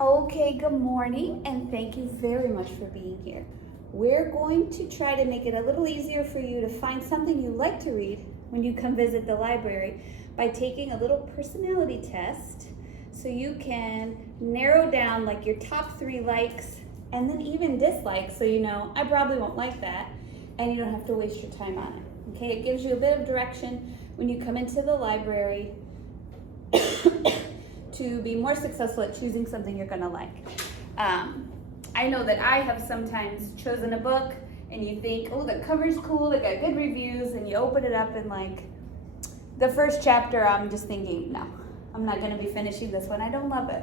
Okay, good morning, and thank you very much for being here. We're going to try to make it a little easier for you to find something you like to read when you come visit the library by taking a little personality test so you can narrow down like your top 3 likes and then even dislikes, so you know, I probably won't like that, and you don't have to waste your time on it. Okay, it gives you a bit of direction when you come into the library to be more successful at choosing something you're gonna like. I know that I have sometimes chosen a book and you think, oh, the cover's cool, it got good reviews, and you open it up and like the first chapter, I'm just thinking, no, I'm not gonna be finishing this one, I don't love it.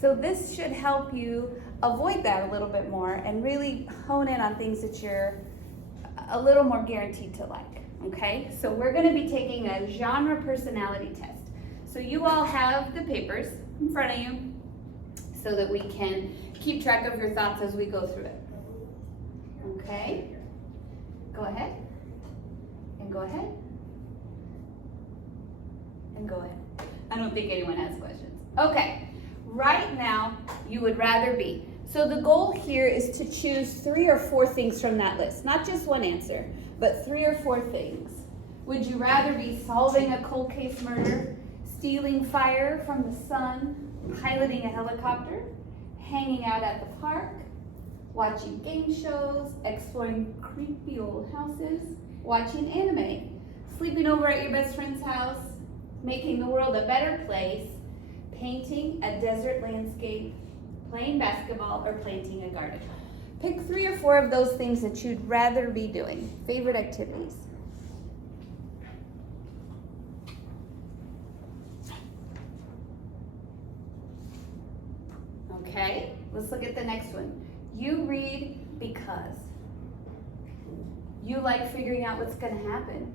So this should help you avoid that a little bit more and really hone in on things that you're a little more guaranteed to like, okay? So we're gonna be taking a genre personality test. So you all have the papers in front of you so that we can keep track of your thoughts as we go through it. Okay? Go ahead. And go ahead. And go ahead. I don't think anyone has questions. Okay. Right now, you would rather be. So the goal here is to choose 3 or 4 things from that list. Not just one answer, but 3 or 4 things. Would you rather be solving a cold case murder, stealing fire from the sun, piloting a helicopter, hanging out at the park, watching game shows, exploring creepy old houses, watching anime, sleeping over at your best friend's house, making the world a better place, painting a desert landscape, playing basketball, or planting a garden? Pick 3 or 4 of those things that you'd rather be doing. Favorite activities. Okay, let's look at the next one. You read because you like figuring out what's going to happen.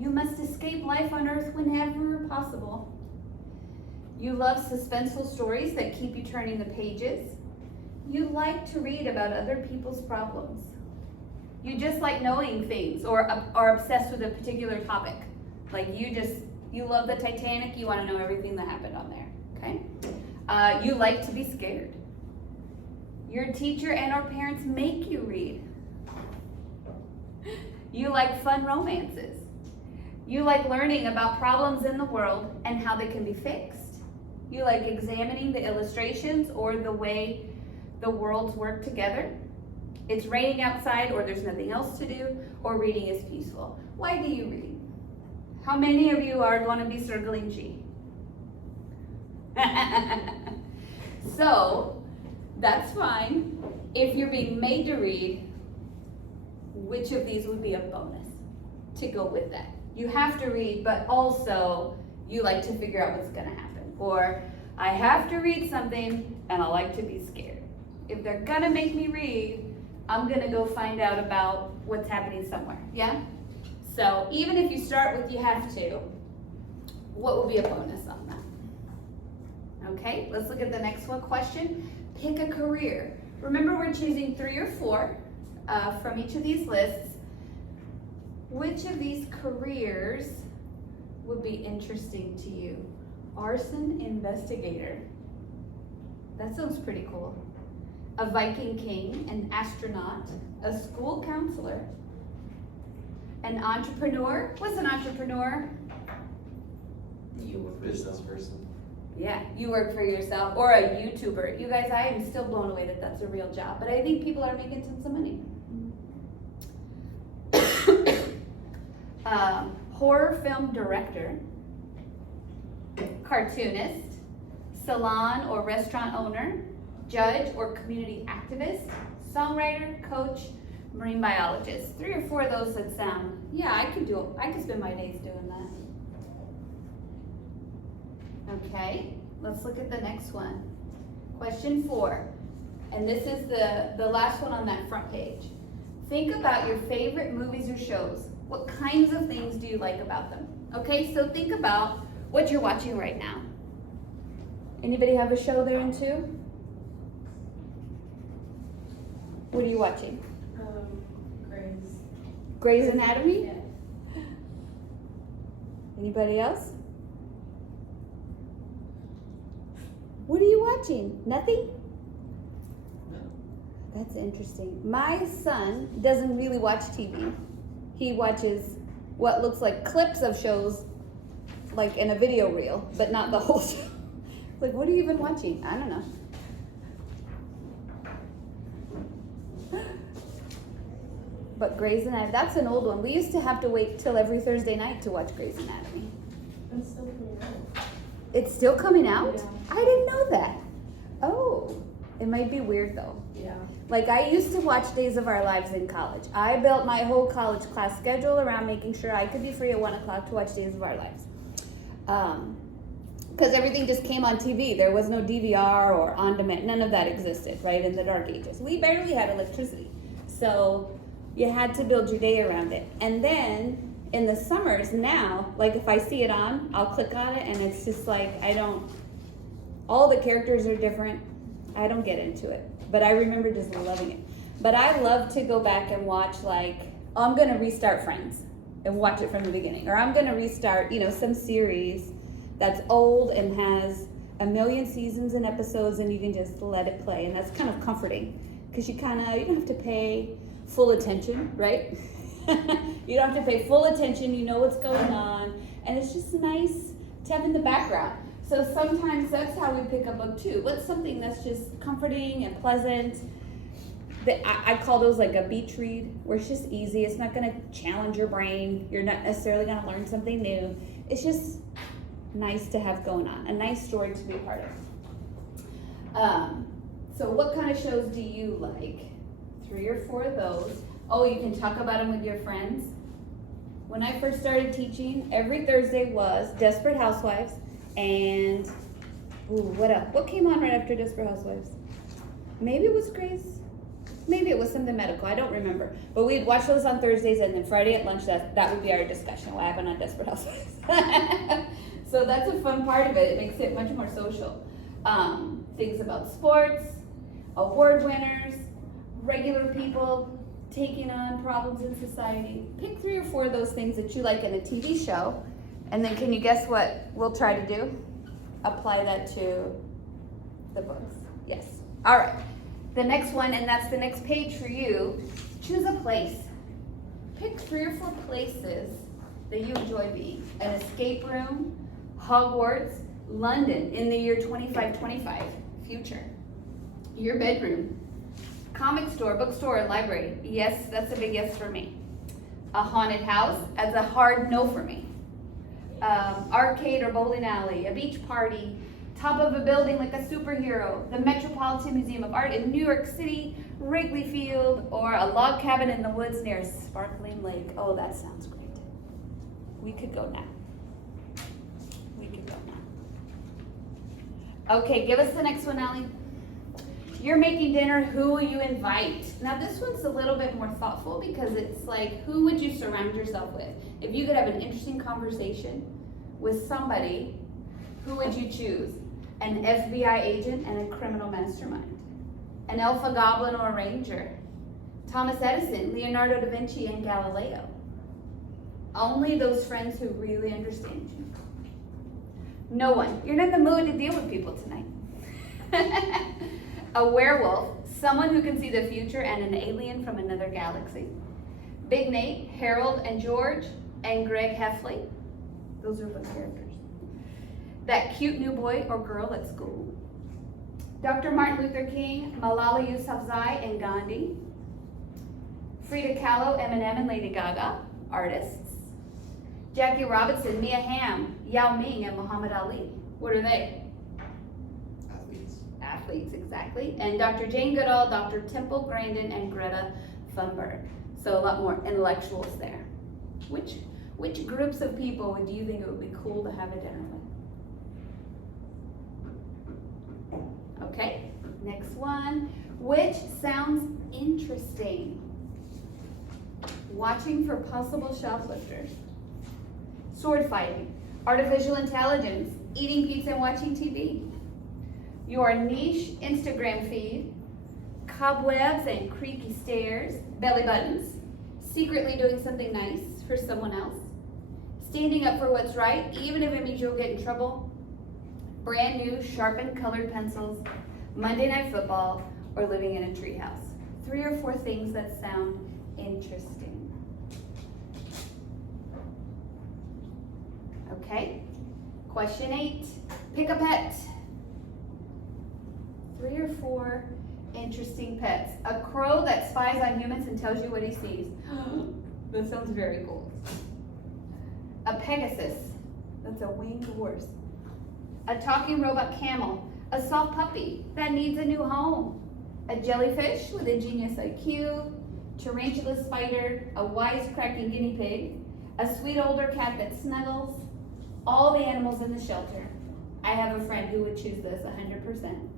You must escape life on Earth whenever possible. You love suspenseful stories that keep you turning the pages. You like to read about other people's problems. You just like knowing things or are obsessed with a particular topic. Like you love the Titanic, you want to know everything that happened on there, okay? You like to be scared. Your teacher and or parents make you read. You like fun romances. You like learning about problems in the world and how they can be fixed. You like examining the illustrations or the way the worlds work together. It's raining outside or there's nothing else to do, or reading is peaceful. Why do you read? How many of you are going to be circling G? So, that's fine. If you're being made to read, which of these would be a bonus to go with that? You have to read, but also you like to figure out what's going to happen. Or, I have to read something and I like to be scared. If they're going to make me read, I'm going to go find out about what's happening somewhere. Yeah? So, even if you start with you have to, what will be a bonus on that? Okay, let's look at the next one. Question, pick a career. Remember, we're choosing 3 or 4 from each of these lists. Which of these careers would be interesting to you? Arson investigator. That sounds pretty cool. A Viking king, an astronaut, a school counselor, an entrepreneur. What's an entrepreneur? You a business person. Yeah, you work for yourself, or a YouTuber. You guys, I am still blown away that that's a real job, but I think people are making tons of money. Horror film director, cartoonist, salon or restaurant owner, judge or community activist, songwriter, coach, marine biologist. 3 or 4 of those that sound, yeah, I could spend my days doing that. Okay, let's look at the next one. Question 4, and this is the last one on that front page. Think about your favorite movies or shows. What kinds of things do you like about them? Okay, so think about what you're watching right now. Anybody have a show they're into? What are you watching? Grey's Anatomy? Yeah. Anybody else? What are you watching? Nothing? No. That's interesting. My son doesn't really watch TV. He watches what looks like clips of shows, like in a video reel, but not the whole show. Like, what are you even watching? I don't know. But Grey's Anatomy, that's an old one. We used to have to wait till every Thursday night to watch Grey's Anatomy. It's still coming out. It's still coming out? Yeah. I didn't know that. Oh, it might be weird though. Yeah. Like, I used to watch Days of Our Lives in college. I built my whole college class schedule around making sure I could be free at 1 o'clock to watch Days of Our Lives. Because everything just came on TV. There was no DVR or on demand. None of that existed, right, in the dark ages. We barely had electricity. So you had to build your day around it. And then in the summers now, like if I see it on, I'll click on it and it's just like, all the characters are different. I don't get into it. But I remember just loving it. But I love to go back and watch, like, I'm going to restart Friends and watch it from the beginning. Or I'm going to restart, some series that's old and has a million seasons and episodes and you can just let it play. And that's kind of comforting because you don't have to pay full attention, right? You don't have to pay full attention. You know what's going on. And it's just nice to have in the background. So sometimes that's how we pick a book too. What's something that's just comforting and pleasant? I call those like a beach read, where it's just easy. It's not going to challenge your brain. You're not necessarily going to learn something new. It's just nice to have going on. A nice story to be a part of. So what kind of shows do you like? 3 or 4 of those. Oh, you can talk about them with your friends. When I first started teaching, every Thursday was Desperate Housewives. And, what else? What came on right after Desperate Housewives? Maybe it was Grey's. Maybe it was something medical. I don't remember. But we'd watch those on Thursdays, and then Friday at lunch, that would be our discussion. What happened on Desperate Housewives? So that's a fun part of it. It makes it much more social. Things about sports, award winners, regular people taking on problems in society. Pick 3 or 4 of those things that you like in a TV show. And then can you guess what we'll try to do? Apply that to the books. Yes. All right. The next one, and that's the next page for you, choose a place. Pick 3 or 4 places that you enjoy being. An escape room, Hogwarts, London in the year 2525, future. Your bedroom, comic store, bookstore, and library. Yes, that's a big yes for me. A haunted house, that's a hard no for me. Arcade or bowling alley, a beach party, top of a building like a superhero, the Metropolitan Museum of Art in New York City, Wrigley Field, or a log cabin in the woods near a sparkling lake. Oh, that sounds great. We could go now. Okay, give us the next one, Allie. You're making dinner, who will you invite? Now this one's a little bit more thoughtful because it's like, who would you surround yourself with? If you could have an interesting conversation with somebody, who would you choose? An FBI agent and a criminal mastermind? An elf, a goblin, or a ranger? Thomas Edison, Leonardo da Vinci, and Galileo? Only those friends who really understand you. No one. You're not in the mood to deal with people tonight. A werewolf, someone who can see the future, and an alien from another galaxy. Big Nate, Harold and George, and Greg Heffley. Those are the characters. That cute new boy or girl at school. Dr. Martin Luther King, Malala Yousafzai, and Gandhi. Frida Kahlo, Eminem, and Lady Gaga, artists. Jackie Robinson, Mia Hamm, Yao Ming, and Muhammad Ali. What are they? Athletes, exactly. And Dr. Jane Goodall, Dr. Temple Grandin, and Greta Thunberg. So a lot more intellectuals there. Which groups of people do you think it would be cool to have a dinner with? Okay, next one. Which sounds interesting? Watching for possible shoplifters. Sword fighting. Artificial intelligence. Eating pizza and watching TV. Your niche Instagram feed, cobwebs and creaky stairs, belly buttons, secretly doing something nice for someone else, standing up for what's right, even if it means you'll get in trouble, brand new sharpened colored pencils, Monday Night Football, or living in a treehouse? 3 or 4 things that sound interesting. Okay. Question 8. Pick a pet. 3 or 4 interesting pets. A crow that spies on humans and tells you what he sees. That sounds very cool. A pegasus. That's a winged horse. A talking robot camel. A soft puppy that needs a new home. A jellyfish with a genius IQ. Tarantula spider. A wisecracking guinea pig. A sweet older cat that snuggles. All the animals in the shelter. I have a friend who would choose this 100%.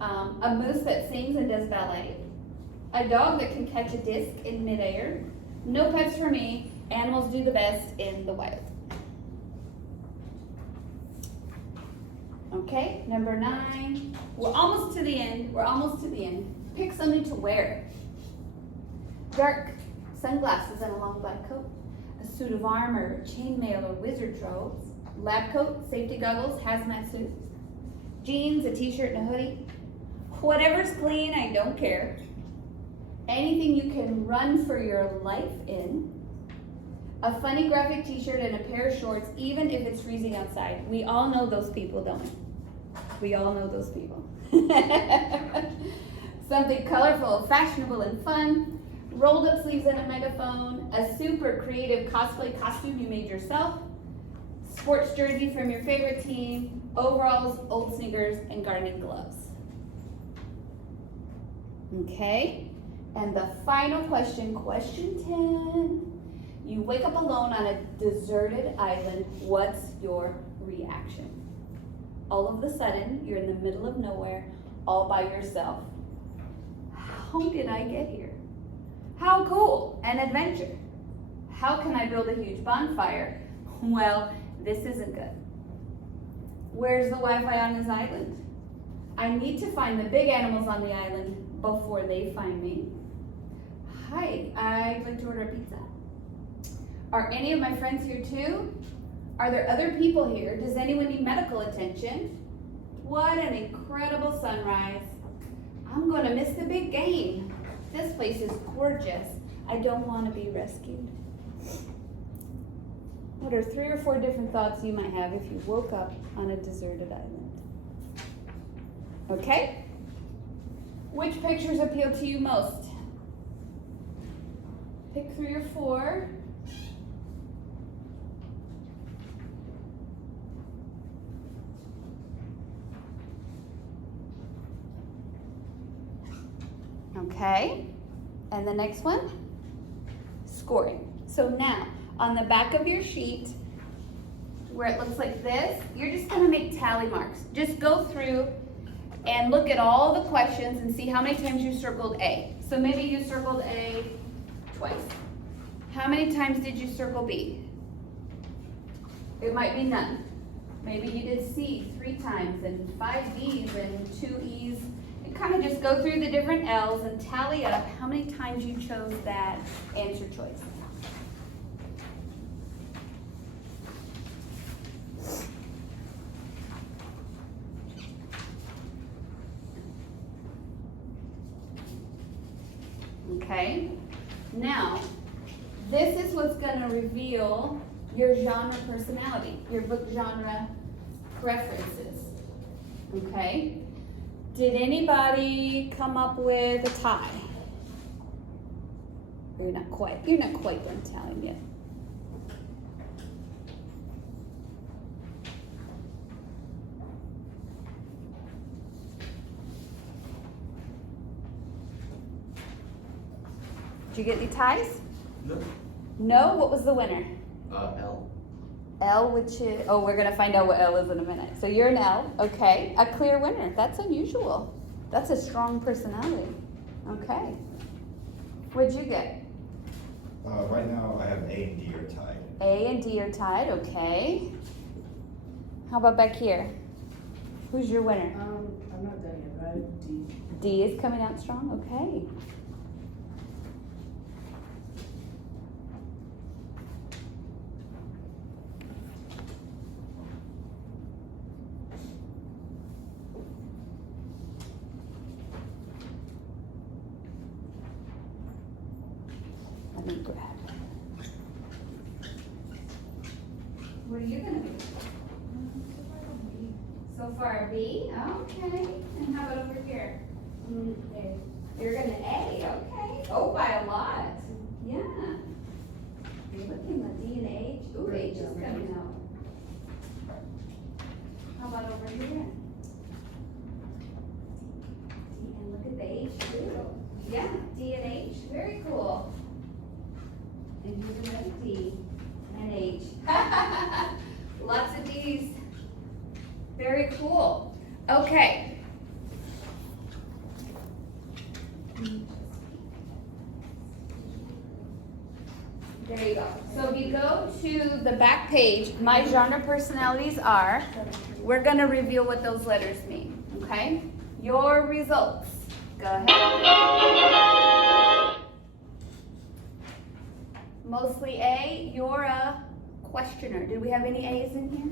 A moose that sings and does ballet. A dog that can catch a disc in midair. No pets for me. Animals do the best in the wild. Okay, number 9. We're almost to the end. Pick something to wear. Dark sunglasses and a long black coat. A suit of armor, chainmail, or wizard robes. Lab coat, safety goggles, hazmat suits. Jeans, a t-shirt, and a hoodie. Whatever's clean, I don't care. Anything you can run for your life in. A funny graphic t-shirt and a pair of shorts, even if it's freezing outside. We all know those people, don't we? We all know those people. Something colorful, fashionable, and fun. Rolled up sleeves and a megaphone. A super creative cosplay costume you made yourself. Sports jersey from your favorite team. Overalls, old sneakers, and gardening gloves. Okay, and the final question, question 10. You wake up alone on a deserted island. What's your reaction? All of a sudden, you're in the middle of nowhere, all by yourself. How did I get here? How cool, an adventure. How can I build a huge bonfire? Well, this isn't good. Where's the Wi-Fi on this island? I need to find the big animals on the island before they find me. Hi, I'd like to order a pizza. Are any of my friends here too? Are there other people here? Does anyone need medical attention? What an incredible sunrise. I'm gonna miss the big game. This place is gorgeous. I don't want to be rescued. What are 3 or 4 different thoughts you might have if you woke up on a deserted island? Okay? Which pictures appeal to you most? Pick 3 or 4. Okay, and the next one, scoring. So now, on the back of your sheet, where it looks like this, you're just gonna make tally marks. Just go through and look at all the questions and see how many times you circled A. So maybe you circled A twice. How many times did you circle B? It might be none. Maybe you did C 3 times and 5 B's and 2 E's. And kind of just go through the different L's and tally up how many times you chose that answer choice. Okay, now this is what's going to reveal your genre personality, your book genre preferences. Okay, did anybody come up with a tie? You're not quite done tallying yet. Did you get any ties? No. No? What was the winner? L. L, which is, oh, we're going to find out what L is in a minute. So you're an L, okay. A clear winner. That's unusual. That's a strong personality. Okay. What'd you get? Right now, I have A and D are tied. A and D are tied, okay. How about back here? Who's your winner? I'm not done yet, but I have D. D is coming out strong, okay. me grab. What are you gonna be? So far B, okay. And how about over here? A. You're gonna A, okay. Oh, by a lot. Yeah. You're looking at D and H. Ooh, H is coming out. How about over here? D, and look at the H too. Yeah, D and H, very cool. And here's another D and H. Lots of D's. Very cool. Okay. There you go. So if you go to the back page, my genre personalities are, we're gonna reveal what those letters mean, okay? Your results. Go ahead. Mostly A, you're a questioner. Did we have any A's in here?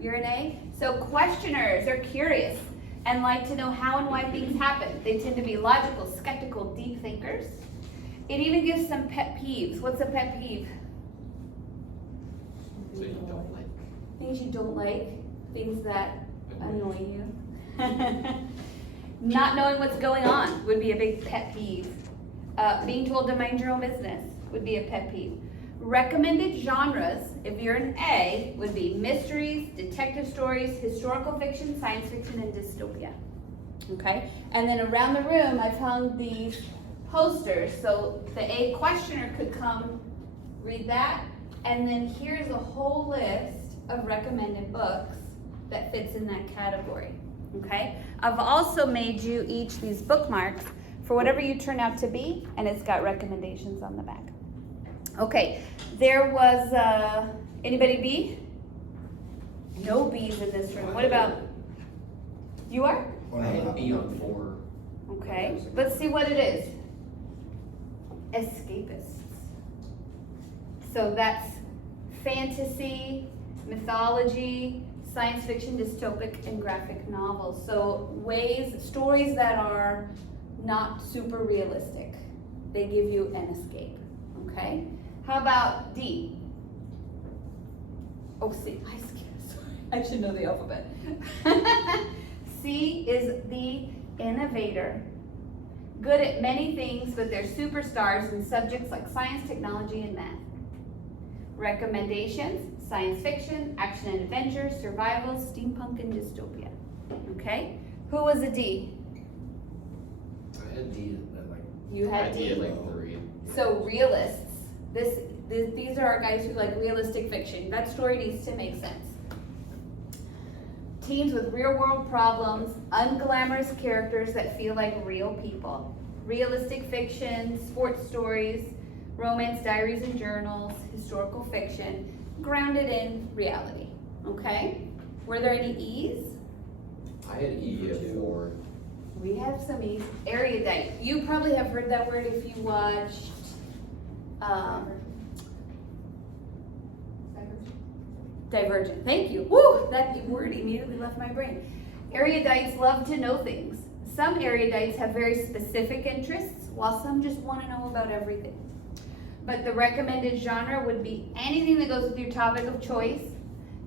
You're an A? So questioners are curious and like to know how and why things happen. They tend to be logical, skeptical, deep thinkers. It even gives some pet peeves. What's a pet peeve? So you don't like. Things you don't like, things that annoy you. Not knowing what's going on would be a big pet peeve. Being told to mind your own business would be a pet peeve. Recommended genres, if you're an A, would be mysteries, detective stories, historical fiction, science fiction, and dystopia. Okay? And then around the room, I've hung these posters. So the A questioner could come read that. And then here's a whole list of recommended books that fits in that category. Okay? I've also made you each these bookmarks for whatever you turn out to be, and it's got recommendations on the back. Okay, there was, anybody B? No B's in this room. What about, you are? I had B on 4. Okay, let's see what it is. Escapists. So that's fantasy, mythology, science fiction, dystopic, and graphic novels. So stories that are not super realistic. They give you an escape, okay? How about D? Oh, C, I should know the alphabet. C is the innovator. Good at many things, but they're superstars in subjects like science, technology, and math. Recommendations, science fiction, action and adventure, survival, steampunk, and dystopia. Okay? Who was a D? I had D at like. You had I D. had like 3. So realists. These are our guys who like realistic fiction. That story needs to make sense. Teens with real world problems, unglamorous characters that feel like real people. Realistic fiction, sports stories, romance diaries and journals, historical fiction, grounded in reality. Okay? Were there any E's? I had E at 4. We have some E's. Erudite. You probably have heard that word if you watched Divergent. Thank you. Woo! That word immediately left my brain. Erudites love to know things. Some erudites have very specific interests, while some just want to know about everything. But the recommended genre would be anything that goes with your topic of choice.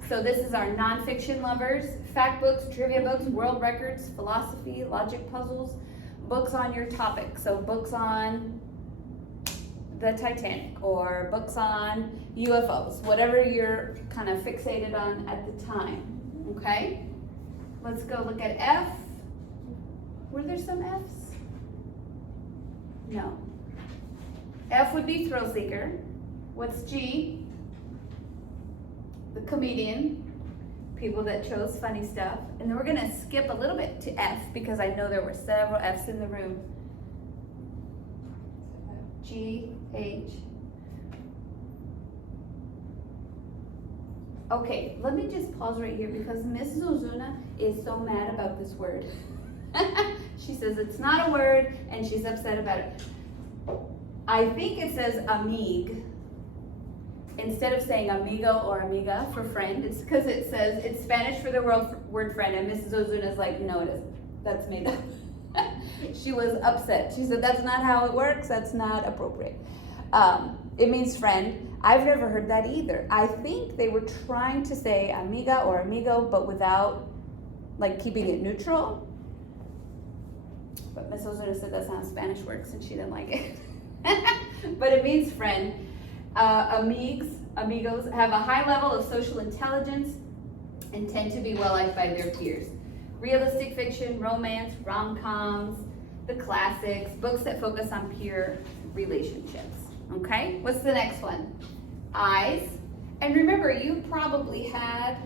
So this is our nonfiction lovers, fact books, trivia books, world records, philosophy, logic puzzles, books on your topic. So books on the Titanic or books on UFOs, whatever you're kind of fixated on at the time, okay? Let's go look at F. Were there some F's? No. F would be thrill seeker. What's G? The comedian, people that chose funny stuff. And then we're gonna skip a little bit to F because I know there were several F's in the room. G, H. Okay, let me just pause right here because Mrs. Ozuna is so mad about this word. She says it's not a word and she's upset about it. I think it says amig. Instead of saying amigo or amiga for friend, it's because it says, it's Spanish for the word friend, and Mrs. Ozuna's like, no it isn't, that's made up. She was upset. She said, that's not how it works, that's not appropriate. It means friend. I've never heard that either. I think they were trying to say amiga or amigo, but without like keeping it neutral. But Miss Ozuna said that's how Spanish works and she didn't like it. But it means friend. Amigos have a high level of social intelligence and tend to be well liked by their peers. Realistic fiction, romance, rom-coms, the classics, books that focus on peer relationships. Okay, what's the next one? Eyes. And remember, you probably had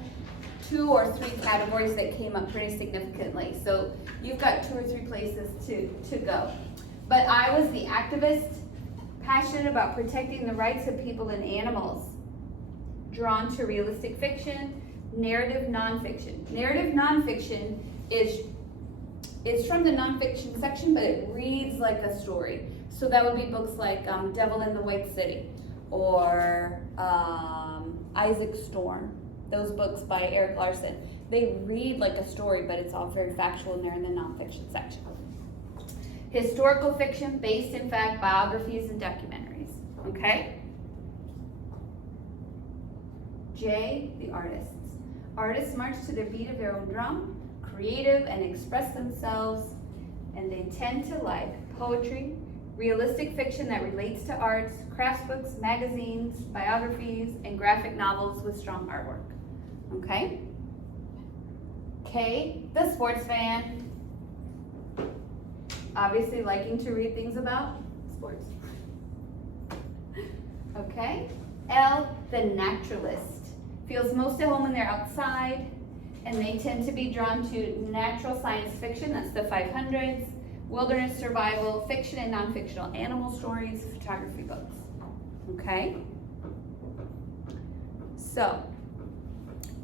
2 or 3 categories that came up pretty significantly. So you've got 2 or 3 places to go. But I was the activist, passionate about protecting the rights of people and animals, drawn to realistic fiction, narrative nonfiction. Narrative nonfiction is from the nonfiction section, but it reads like a story. So that would be books like Devil in the White City or Isaac Storm. Those books by Eric Larson. They read like a story, but it's all very factual and they're in the nonfiction section. Historical fiction based in fact biographies and documentaries. Okay? J, the artists. Artists march to the beat of their own drum, creative and express themselves, and they tend to like poetry, realistic fiction that relates to arts, crafts books, magazines, biographies, and graphic novels with strong artwork. Okay? K, the sports fan. Obviously liking to read things about sports. Okay? L, the naturalist. Feels most at home when they're outside, and they tend to be drawn to natural science fiction, that's the 500s, wilderness survival, fiction and non-fictional animal stories, photography books. Okay? So,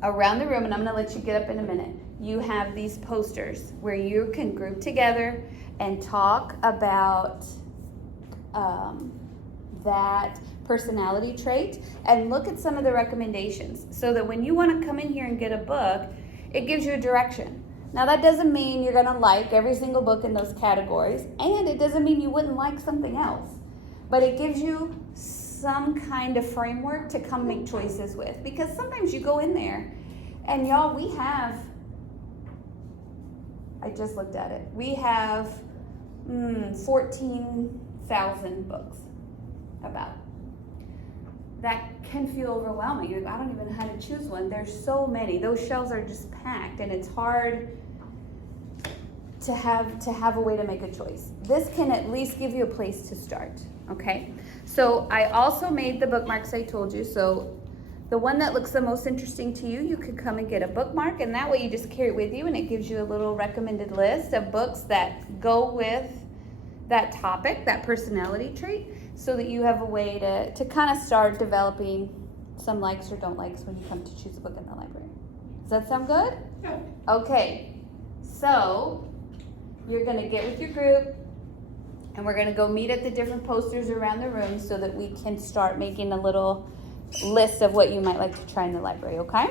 around the room, and I'm gonna let you get up in a minute, you have these posters where you can group together and talk about that personality trait and look at some of the recommendations so that when you want to come in here and get a book, it gives you a direction. Now that doesn't mean you're going to like every single book in those categories, and it doesn't mean you wouldn't like something else, but it gives you some kind of framework to come make choices with, because sometimes you go in there and y'all, we have, I just looked at it, we have 14,000 books about. That can feel overwhelming. You're like, I don't even know how to choose one. There's so many. Those shelves are just packed, and it's hard to have a way to make a choice. This can at least give you a place to start, okay? So I also made the bookmarks I told you. So the one that looks the most interesting to you, you could come and get a bookmark, and that way you just carry it with you, and it gives you a little recommended list of books that go with that topic, that personality trait, so that you have a way to kind of start developing some likes or don't likes when you come to choose a book in the library. Does that sound good? Yeah. Okay, so you're going to get with your group, and we're going to go meet at the different posters around the room so that we can start making a little list of what you might like to try in the library, okay?